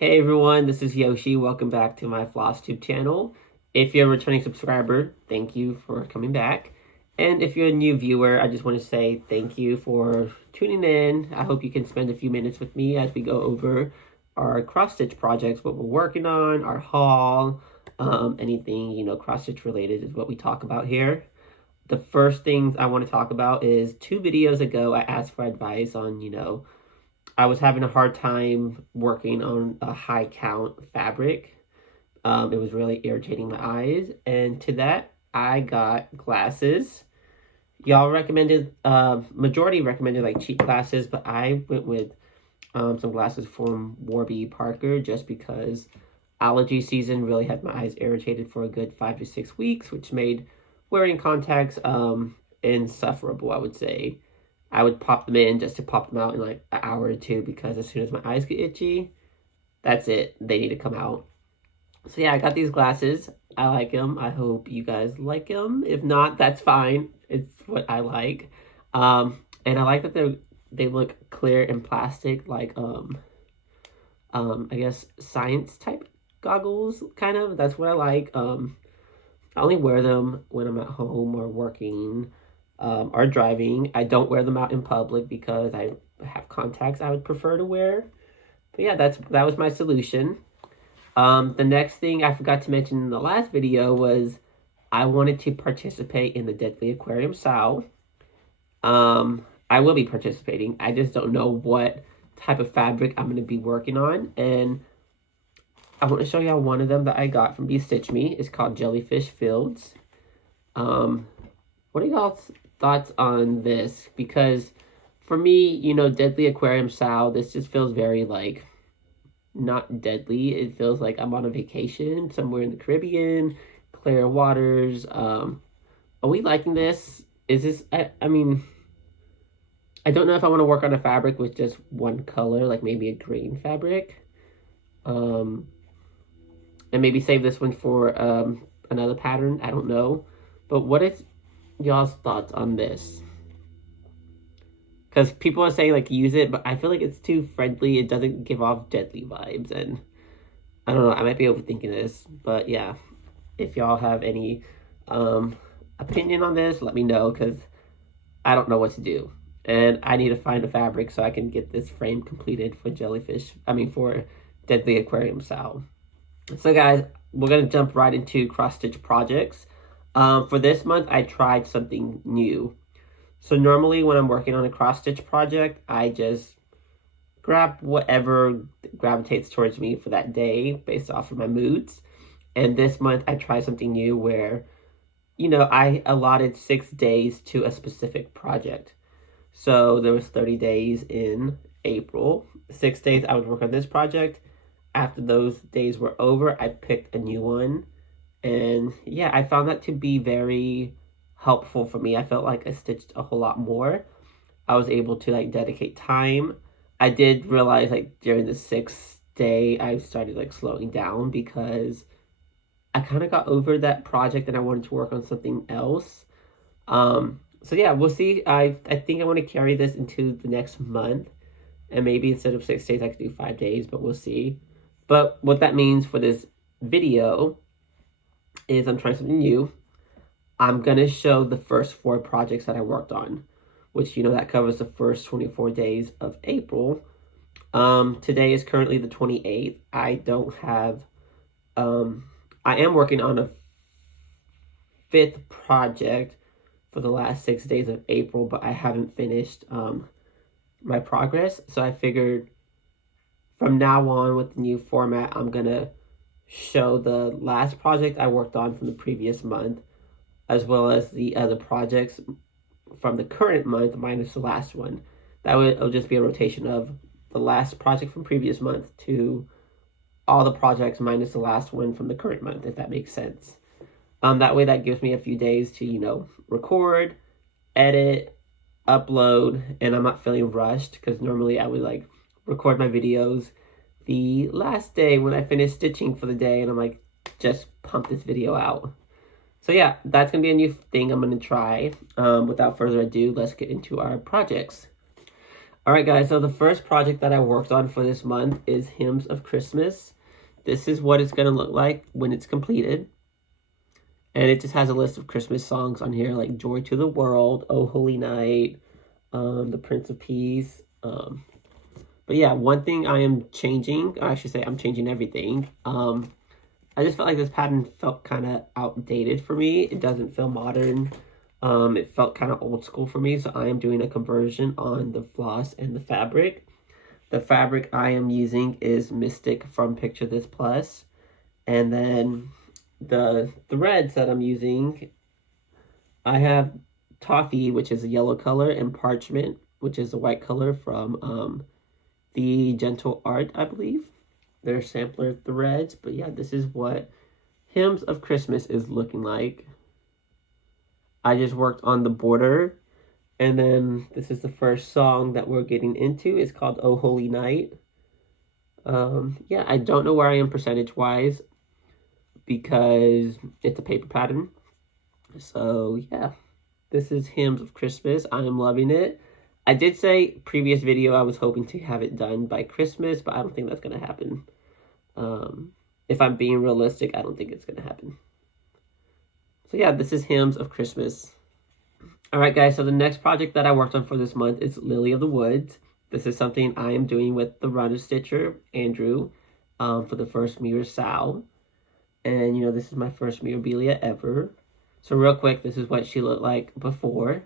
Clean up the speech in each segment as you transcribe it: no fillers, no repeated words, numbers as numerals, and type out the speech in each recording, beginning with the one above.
Hey everyone, this is Yoshi. Welcome back to my FlossTube channel. If you're a returning subscriber, thank you for coming back. And if you're a new viewer, I just want to say thank you for tuning in. I hope you can spend a few minutes with me as we go over our cross-stitch projects, what we're working on, our haul, anything, cross-stitch related is what we talk about here. The first things I want to talk about is 2 videos ago, I asked for advice on, I was having a hard time working on a high count fabric. It was really irritating my eyes. And to that, I got glasses. Y'all recommended, majority recommended like cheap glasses, but I went with some glasses from Warby Parker just because allergy season really had my eyes irritated for a good 5 to 6 weeks, which made wearing contacts insufferable, I would say. I would pop them in just to pop them out in like an hour or two because as soon as my eyes get itchy, that's it. They need to come out. So yeah, I got these glasses. I like them. I hope you guys like them. If not, that's fine. It's what I like. And I like that they look clear and plastic, like I guess science type goggles, kind of. That's what I like. I only wear them when I'm at home or working. Or driving. I don't wear them out in public because I have contacts I would prefer to wear. But yeah, that was my solution. The next thing I forgot to mention in the last video was I wanted to participate in the Deadly Aquarium Sow. I will be participating. I just don't know what type of fabric I'm going to be working on. And I want to show y'all one of them that I got from Stitch Me. It's called Jellyfish Fields. What are y'all's thoughts on this? Because for me, Deadly Aquarium Sow, this just feels very like not deadly. It feels like I'm on a vacation somewhere in the Caribbean, clear waters. Are we liking this? Is this, I mean, I don't know if I want to work on a fabric with just one color, like maybe a green fabric. And maybe save this one for another pattern. I don't know. But what is y'all's thoughts on this? Because people are saying like use it, but I feel like it's too friendly. It doesn't give off deadly vibes, and I don't know, I might be overthinking this. But yeah, if y'all have any opinion on this, let me know, because I don't know what to do, and I need to find a fabric so I can get this frame completed for for Deadly Aquarium Sow. So guys, we're gonna jump right into cross stitch projects. For this month, I tried something new. So normally when I'm working on a cross-stitch project, I just grab whatever gravitates towards me for that day based off of my moods. And this month, I tried something new where, I allotted 6 days to a specific project. So there was 30 days in April. 6 days I would work on this project. After those days were over, I picked a new one. And yeah, I found that to be very helpful for me. I felt like I stitched a whole lot more. I was able to like dedicate time. I did realize like during the 6th day, I started like slowing down because I kind of got over that project and I wanted to work on something else. So yeah, we'll see. I think I want to carry this into the next month. And maybe instead of 6 days, I could do 5 days, but we'll see. But what that means for this video is I'm trying something new. I'm going to show the first 4 projects that I worked on, which, that covers the first 24 days of April. Today is currently the 28th. I don't have, I am working on a 5th project for the last 6 days of April, but I haven't finished my progress. So I figured from now on with the new format, I'm going to show the last project I worked on from the previous month, as well as the other projects from the current month minus the last one. That way it'll just be a rotation of the last project from previous month to all the projects minus the last one from the current month, if that makes sense. That way that gives me a few days to, record, edit, upload, and I'm not feeling rushed, because normally I would like record my videos the last day when I finish stitching for the day, and I'm like, just pump this video out. So yeah, that's going to be a new thing I'm going to try. Without further ado, let's get into our projects. All right, guys, so the first project that I worked on for this month is Hymns of Christmas. This is what it's going to look like when it's completed. And it just has a list of Christmas songs on here, like Joy to the World, Oh Holy Night, The Prince of Peace. But yeah, one thing I am changing, I should say I'm changing everything. I just felt like this pattern felt kind of outdated for me. It doesn't feel modern. It felt kind of old school for me, so I am doing a conversion on the floss and the fabric. The fabric I am using is Mystic from Picture This Plus. And then the threads that I'm using, I have Toffee, which is a yellow color, and Parchment, which is a white color from the Gentle Art, I believe. They're sampler threads, but yeah, this is what Hymns of Christmas is looking like. I just worked on the border, and then this is the first song that we're getting into. It's called Oh Holy Night. Yeah, I don't know where I am percentage-wise because it's a paper pattern. So yeah, this is Hymns of Christmas. I am loving it. I did say previous video I was hoping to have it done by Christmas, but I don't think that's going to happen. If I'm being realistic, I don't think it's going to happen. So yeah, this is Hymns of Christmas. Alright guys, so the next project that I worked on for this month is Lily of the Woods. This is something I am doing with the runner stitcher, Andrew, for the first mirror Sal. And you know, this is my first Mirabilia ever. So real quick, this is what she looked like before.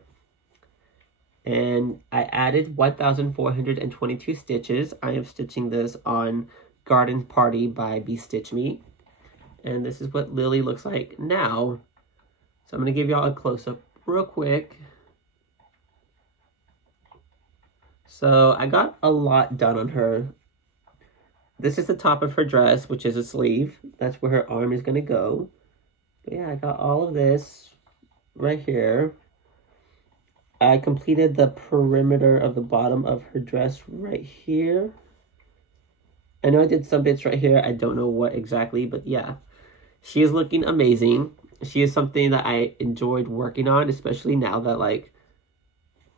And I added 1,422 stitches. I am stitching this on Garden Party by Be Stitch Me. And this is what Lily looks like now. So I'm going to give y'all a close-up real quick. So I got a lot done on her. This is the top of her dress, which is a sleeve. That's where her arm is going to go. But yeah, I got all of this right here. I completed the perimeter of the bottom of her dress right here. I know I did some bits right here. I don't know what exactly, but yeah. She is looking amazing. She is something that I enjoyed working on, especially now that, like,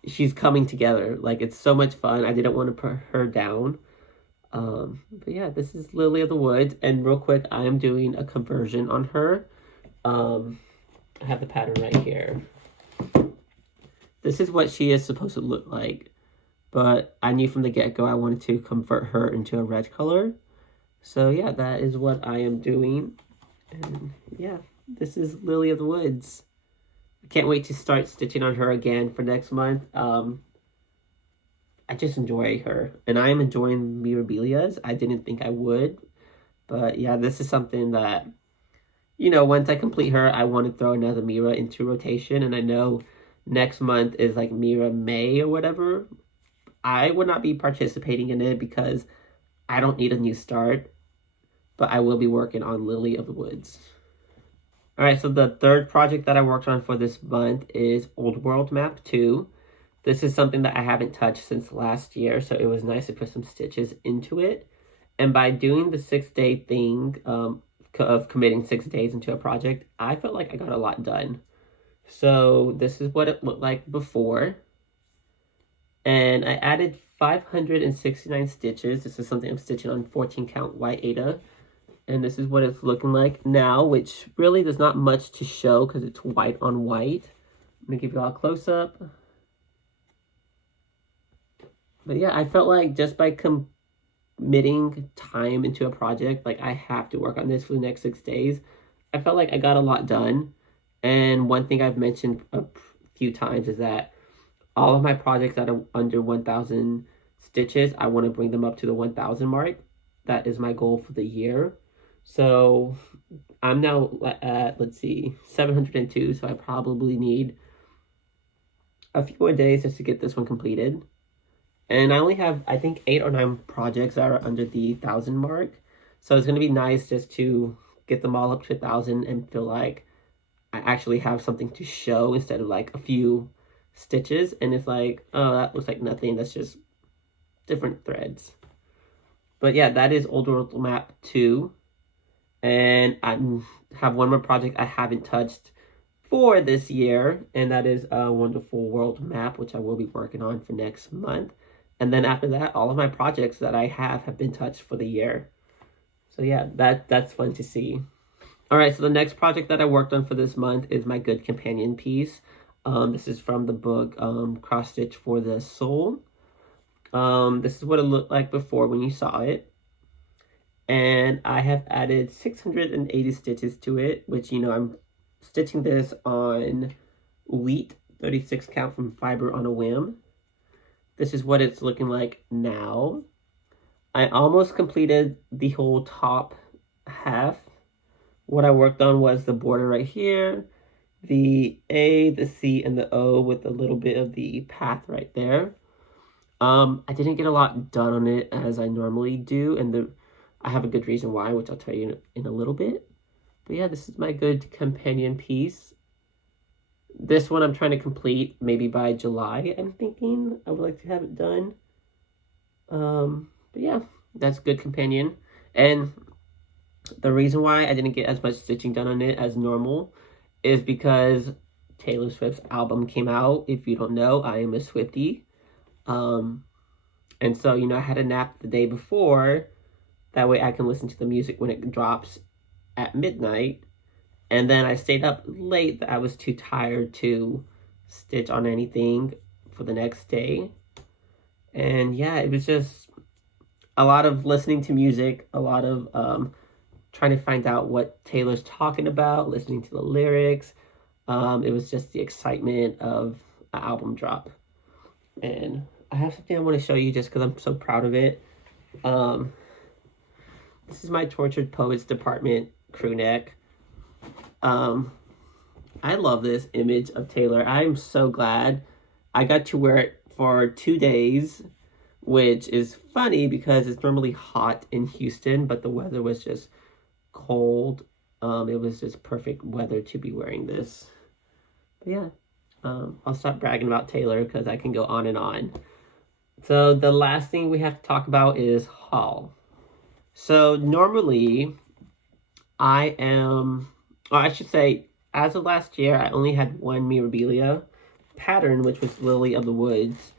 she's coming together. Like, it's so much fun. I didn't want to put her down. But yeah, this is Lily of the Woods. And real quick, I am doing a conversion on her. I have the pattern right here. This is what she is supposed to look like. But I knew from the get-go I wanted to convert her into a red color. So yeah, that is what I am doing. And yeah, this is Lily of the Woods. I can't wait to start stitching on her again for next month. I just enjoy her. And I am enjoying Mirabilia's. I didn't think I would. But yeah, this is something that, you know, once I complete her, I want to throw another Mira into rotation. And I know next month is like Mira May or whatever. I would not be participating in it because I don't need a new start. But I will be working on Lily of the Woods. Alright, so the third project that I worked on for this month is Old World Map 2. This is something that I haven't touched since last year, so it was nice to put some stitches into it. And by doing the 6-day thing of committing 6 days into a project, I felt like I got a lot done. So this is what it looked like before. And I added 569 stitches. This is something I'm stitching on 14 count white Aida. And this is what it's looking like now, which really there's not much to show because it's white on white. I'm going to give you all a close-up. But yeah, I felt like just by committing time into a project, like I have to work on this for the next 6 days, I felt like I got a lot done. And one thing I've mentioned a few times is that all of my projects that are under 1,000 stitches, I want to bring them up to the 1,000 mark. That is my goal for the year. So I'm now at, let's see, 702. So I probably need a few more days just to get this one completed. And I only have, I think, 8 or 9 projects that are under the 1,000 mark. So it's going to be nice just to get them all up to 1,000 and feel like I actually have something to show instead of like a few stitches. And it's like, oh, that looks like nothing. That's just different threads. But yeah, that is Old World Map 2. And I have one more project I haven't touched for this year. And that is a Wonderful World Map, which I will be working on for next month. And then after that, all of my projects that I have been touched for the year. So yeah, that's fun to see. All right, so the next project that I worked on for this month is my Good Companion piece. This is from the book Cross Stitch for the Soul. This is what it looked like before when you saw it. And I have added 680 stitches to it, which, you know, I'm stitching this on wheat, 36 count from Fiber on a Whim. This is what it's looking like now. I almost completed the whole top half. What I worked on was the border right here, the A, the C, and the O with a little bit of the path right there. I didn't get a lot done on it as I normally do, and I have a good reason why, which I'll tell you in a little bit. But yeah, this is my Good Companion piece. This one I'm trying to complete maybe by July, I'm thinking. I would like to have it done. But yeah, that's Good Companion. And the reason why I didn't get as much stitching done on it as normal is because Taylor Swift's album came out. If you don't know, I am a Swiftie. And so, you know, I had a nap the day before. That way I can listen to the music when it drops at midnight. And then I stayed up late. I was too tired to stitch on anything for the next day. And yeah, it was just a lot of listening to music, a lot of trying to find out what Taylor's talking about, listening to the lyrics. It was just the excitement of an album drop. And I have something I want to show you just because I'm so proud of it. This is my Tortured Poets Department crew neck. I love this image of Taylor. I'm so glad I got to wear it for 2 days, which is funny because it's normally hot in Houston, but the weather was just cold. It was just perfect weather to be wearing this. But yeah, I'll stop bragging about Taylor because I can go on and on. So the last thing we have to talk about is haul. So normally I should say, as of last year, I only had one Mirabilia pattern, which was Lily of the Woods.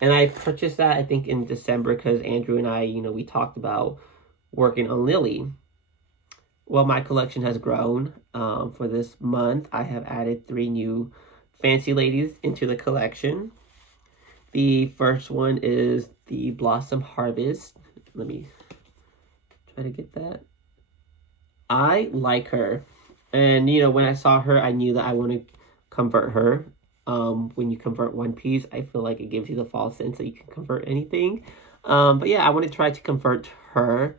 And I purchased that, I think, in December because Andrew and I, you know, we talked about working on Lily. Well, my collection has grown. For this month, I have added 3 new Fancy Ladies into the collection. The first one is the Blossom Harvest. Let me try to get that. I like her. And, you know, when I saw her, I knew that I want to convert her. When you convert one piece, I feel like it gives you the false sense that you can convert anything. But yeah, I want to try to convert her.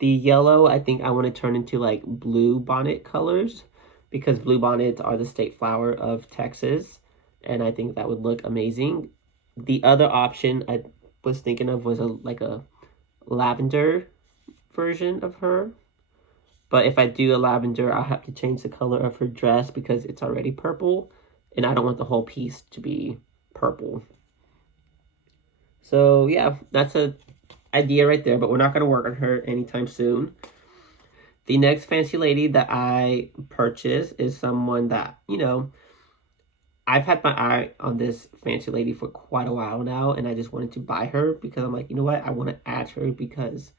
The yellow, I think I want to turn into like blue bonnet colors because blue bonnets are the state flower of Texas. And I think that would look amazing. The other option I was thinking of was like a lavender version of her. But if I do a lavender, I'll have to change the color of her dress because it's already purple. And I don't want the whole piece to be purple. So yeah, that's an idea right there. But we're not going to work on her anytime soon. The next Fancy Lady that I purchased is someone that, you know, I've had my eye on this Fancy Lady for quite a while now. And I just wanted to buy her because I'm like, you know what? I want to add her because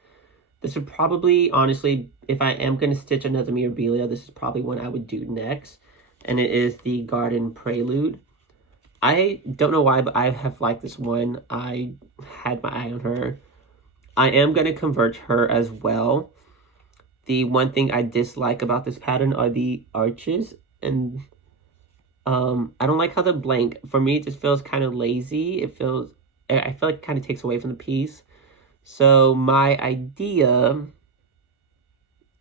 this would probably, honestly, if I am going to stitch another Mirabilia, this is probably one I would do next. And it is the Garden Prelude. I don't know why, but I have liked this one. I had my eye on her. I am going to convert her as well. The one thing I dislike about this pattern are the arches. And I don't like how they're blank. For me, it just feels kind of lazy. I feel like it kind of takes away from the piece. So my idea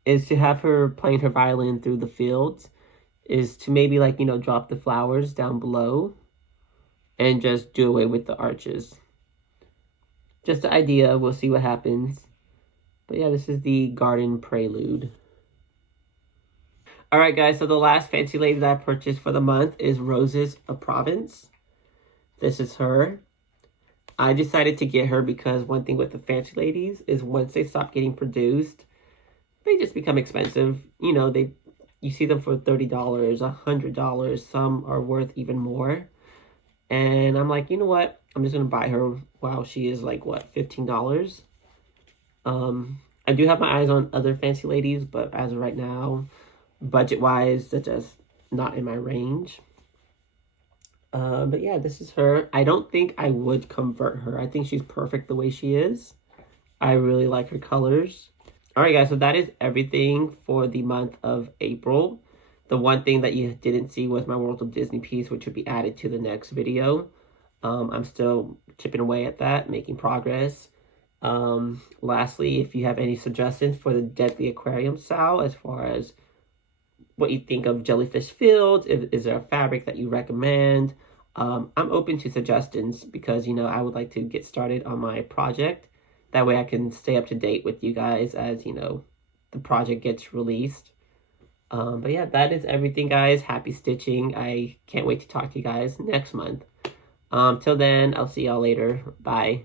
is to have her playing her violin through the fields, is to maybe like, you know, drop the flowers down below and just do away with the arches. Just the idea, we'll see what happens. But yeah, this is the Garden Prelude. Alright guys, so the last Fancy Lady that I purchased for the month is Roses of Provence. This is her. I decided to get her because one thing with the Fancy Ladies is once they stop getting produced, they just become expensive. You know, you see them for $30, $100. Some are worth even more. And I'm like, you know what? I'm just gonna buy her while she is like what, $15. I do have my eyes on other fancy ladies, but as of right now, budget wise, that's just not in my range. But yeah, this is her. I don't think I would convert her. I think she's perfect the way she is. I really like her colors. All right, guys, so that is everything for the month of April. The one thing that you didn't see was my World of Disney piece, which would be added to the next video. I'm still chipping away at that, making progress. Lastly, if you have any suggestions for the Deadly Aquarium style, as far as what you think of jellyfish fields, is there a fabric that you recommend? I'm open to suggestions because, you know, I would like to get started on my project. That way I can stay up to date with you guys as, you know, the project gets released. But yeah, that is everything, guys. Happy stitching. I can't wait to talk to you guys next month. Till then, I'll see y'all later. Bye.